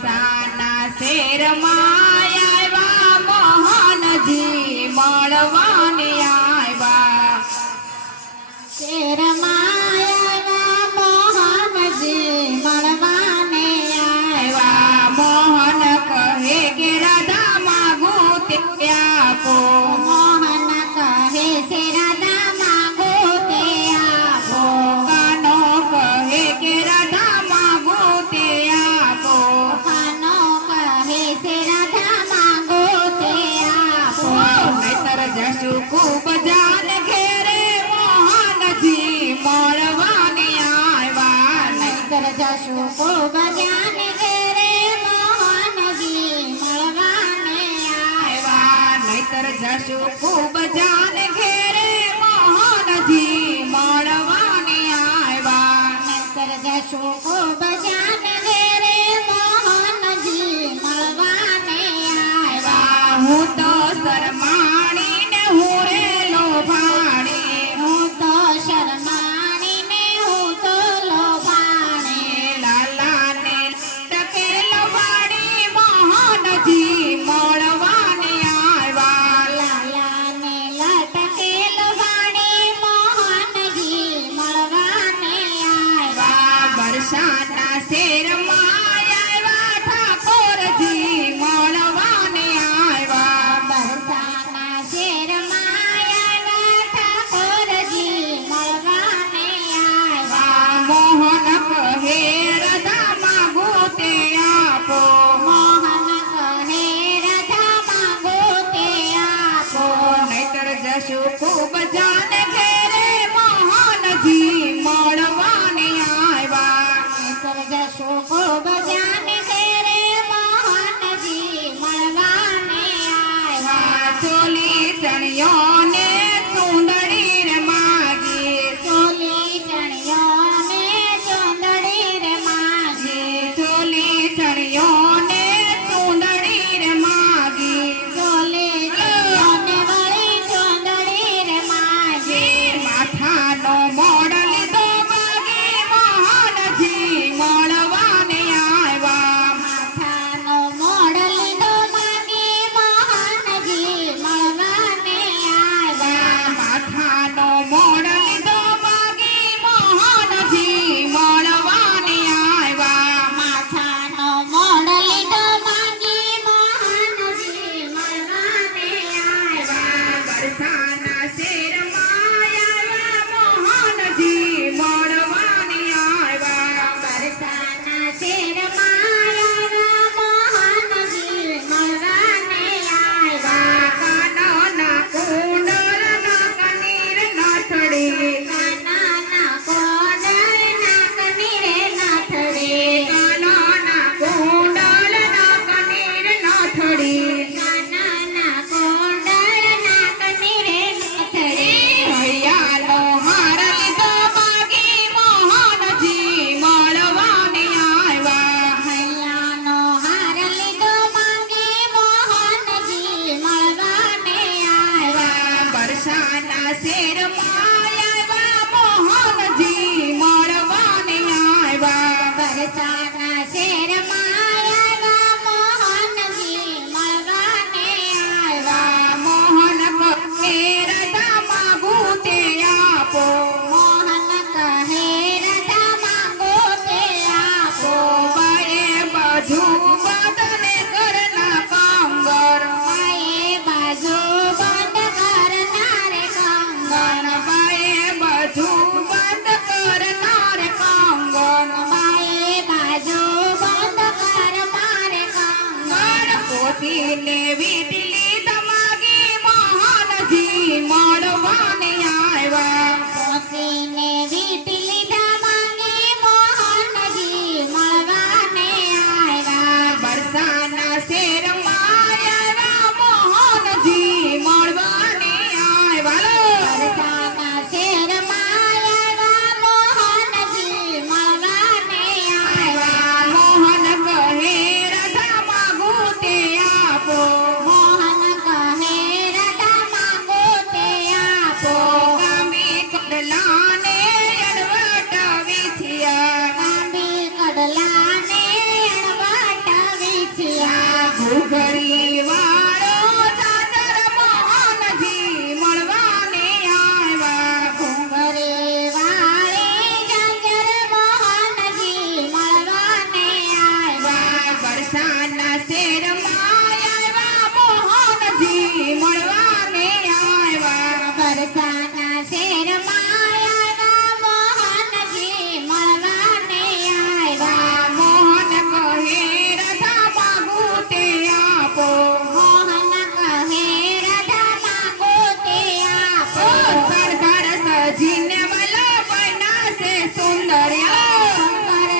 બરસાના શેરમાં આવ્યા મોહનજી મળવાને આવ્યા શેરમાં આવ્યા મોહનજી મળવાને આવ્યા મોહન કહે કે રાધા માગું તે આપો મોહન કહે છે રાધા માંગો તે આપો કાનો કહે કે રાધા માગું તે આપો કાનો કહે છે રાધા માંગો તે આપો નહીતર જશું ખૂબ જાન ઘેરે મોહનજી મળવાને આવ્યા નહીતર જશું ખૂબ જ્ઞાન ઘેરે મોહનજી મળવાને આવ્યા નહીતર જશું ખૂબ જાન ઘેરે મોહનજી મળવાને આવ્યા નહીતર જશું ખૂબ જ્ઞાન ઘેરે મોહનજી મળવાને આવ્યા હું તો શરમાણીને હું રે લોભાણી હું તો શરમાણીને હું તો લોભાણી લાલાને ટકેલ વાળી મોહનજી મળવાને આવ્યા લાલાને લટકેલ વાણી મોહનજી મળવાને આવ્યા બરસાના શેરમાં આવ્યા ઠાકોરજી મળવાને આવ્યા બરસાના શેરમાં આવ્યા ઠાકોરજી મળવાને આવ્યા મોહન કહે રાધા માગું તે આપો મોહન કહે રાધા માંગો તે આપો નહીતર જશું ખૂબ જાન ઘેરે મોહનજી મળવાને આવ્યા નહીતર જશું ખૂબ જ્ઞાન ઘેરે મોહનજી મળવાને આવ્યા ચોલી ચણિયોને સુંદરી રે માગી ચોલી ચણિયોને ચૂંદડી રે માગી ચોલી ચણિયોને સુંદરી રે માગી ચોલી ચણિયોને વળી ચૂંદડી રે માગી માથાનો મોડ લીધો માગી મોહનજી મળવાને આવ્યા માથાનો મોડ લીધો માગી મોહનજી મળવાને આવ્યા માથાનો મોડ લીધો માગી મોહનજી મળવાને આવ્યા માથાનો મોડ લીધો માગી મોહનજી મળવાને આવ્યા બરસાના શેરમાં આવ્યા મોહનજી મળવાને આવ્યા બરસાના શેરમાં આવ્યા મોહનજી મળવાને આવ્યા કાનના કુંડળ નકનીર નથડી કાનાના કોડળ નાકની રે નાથડી કાનના કુંડળ નકનીર નથડી કાનાના કોડળ નાકની રે નાથડી હૈયાનો હાર લીધો માગી મોહનજી મળવાને આવ્યા હૈયાનો હાર લીધો માંગી મોહનજી મળવાને આવ્યા બરસાના શેરમાં આવ્યા મોહનજી મળવાને આવ્યા બરસાના શેરમાં આવ્યા મોહનજી મળવાને આવ્યા મોહન કહે રાધા માગું તે આપો મોહન કહે રાધા માંગો તે આપો બાએ બાજુ બદને કરના કાંગર બાએ બાજુ બંધ કરનારે કંગન બાએ બાજુ બંધ કરનાર કાંગર બાએ બાજુ બંધ કરનારે કંગન પોતીને વીટલી ધમાગી મોહનજી મળવાને આવ્યા પોસીને વીટી લીધા માંગી મોહનજી મળવાને આવ્યા બરસાના શેરમાં આવ્યા મોહનજી મળવાને આવ્યા બરસાના શેરમાં આવ્યા મોહનજી મળવાને આવ્યા મોહન કહે રાધા માગું તે આપો ઘૂઘરી વાળો ચાદર મોહનજી મળવાને આવ્યા. ઘૂંઘરે વાળે ઝાંઝર મોહનજી મળવાને આવ્યા. બરસાના શેરમાં આવ્યા મોહનજી મળવાને આવ્યા. બરસાના શેરમાં આવ્યા મોહનજી મળવાને આવ્યા. મોહન કહે રથા માગું તે આપો. મોહન કહે રાધા માંગો તે આપો. સરદાર સજીને વલ્લભના છે સુંદર્યા. શંકર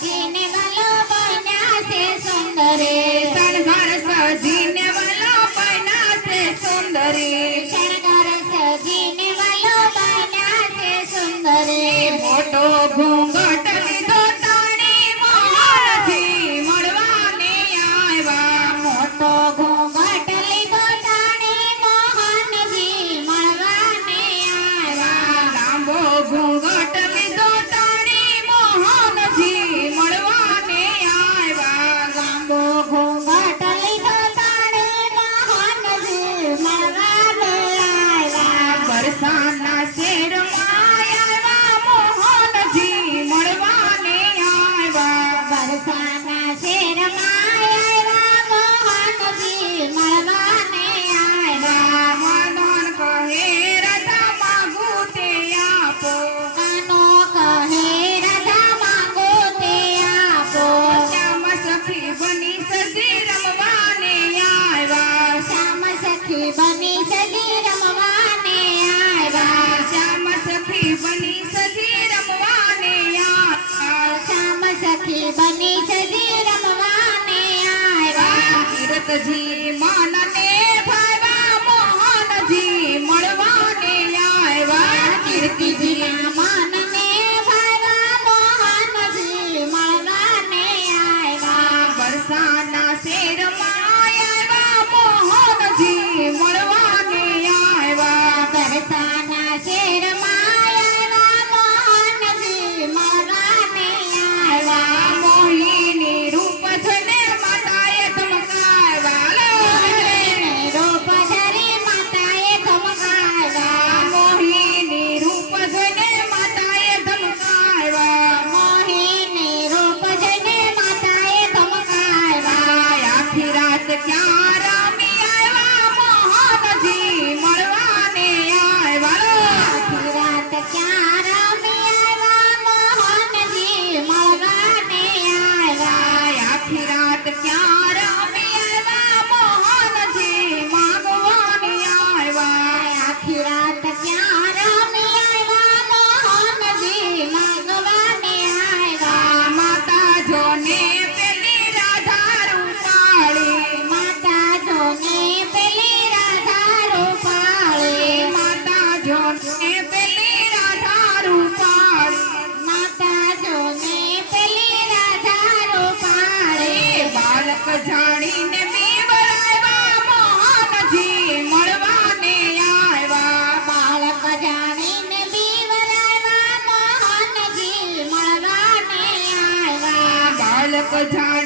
સજીને વલ્લભના છે સુંદરી. સરદાર સજીને વલ્લભના છે સુંદરી. શણગાર સજીને વલ્લભના છે સુંદરી. મોટો ઘૂંઘટ લીધો તાણી મોહનજી મળવાને આવ્યા. મોટો ઘૂંઘટ લીધો જાણે મોહનજી મળવાને આવ્યા. લાંબો ઘૂંઘટ લીધો તાણી મોહનજી મળવાને આવ્યા. લાંબો ઘૂંઘટ લીધો જાણે મોહનજી મળવાને આવ્યા. બરસાના શેરમાં આવ્યા મોહનજી મળવાને આવ્યા. બરસાના શેરમાં આવ્યા મોહનજી મળવાને આવ્યા. મદન કહે રથા માગું તે આપો. કાનો કહે રાધા માંગો તે આપો. શ્યામ સખી બની સજી રમવાને આવ્યા. શ્યામ સખી બની સજી રમવાને આવ્યા. શ્યામ સખી બની સજી રમવાને આવ્યા. શ્યામ સખી બની સજી રમવાને આવ્યા. કીર્તજી માનને ભાવ્યા મોહનજી મળવાને આવ્યા. કીર્તિજીના મનને ભાવ્યા મોહનજી મળવાને આવ્યા. બરસાના શેરમાં આવ્યા મોહનજી મળવાને આવ્યા. બરસાના શેરમાં આવ્યા મોહનજી મળવાને આવ્યા. મોહિની રૂપ ધને માતાએ ધમકાવ્યા. રૂપ ધરી માતાએ ધમકાવ્યા. મોહિની રૂપ ધને માતાએ ધમકાવ્યા. મોહિની રૂપ જઈને માતાએ ધમકાવ્યા. આખી રાત ક્યાં રમી આવ્યા મોહનજી મળવાને આવ્યા. આખી રાત ક્યાં રમી આવ્યા મોહનજી મળવાને આવ્યા. આખી રાત ક્યાં રમી આવ્યા મોહનજી માંગવાને આવ્યા. આખી રાત ક્યાં રમી આવ્યા મોહનજી માંગવાને આવ્યા. માતા જોને પેલી રાધા રૂપાળી. માતા જોને પેલી રાધા રૂપાળી. માતા જોને પેલી રાધા રૂપાળી. માતા જોને પેલી રાધા રૂપાળી. બાલક જાણીને બીવરાવ્યા મોહનજી મળવાને આવ્યા. બાળક જાણીને બીવરાવ્યા મોહનજી મળવાને આવ્યા. બાલક જાણી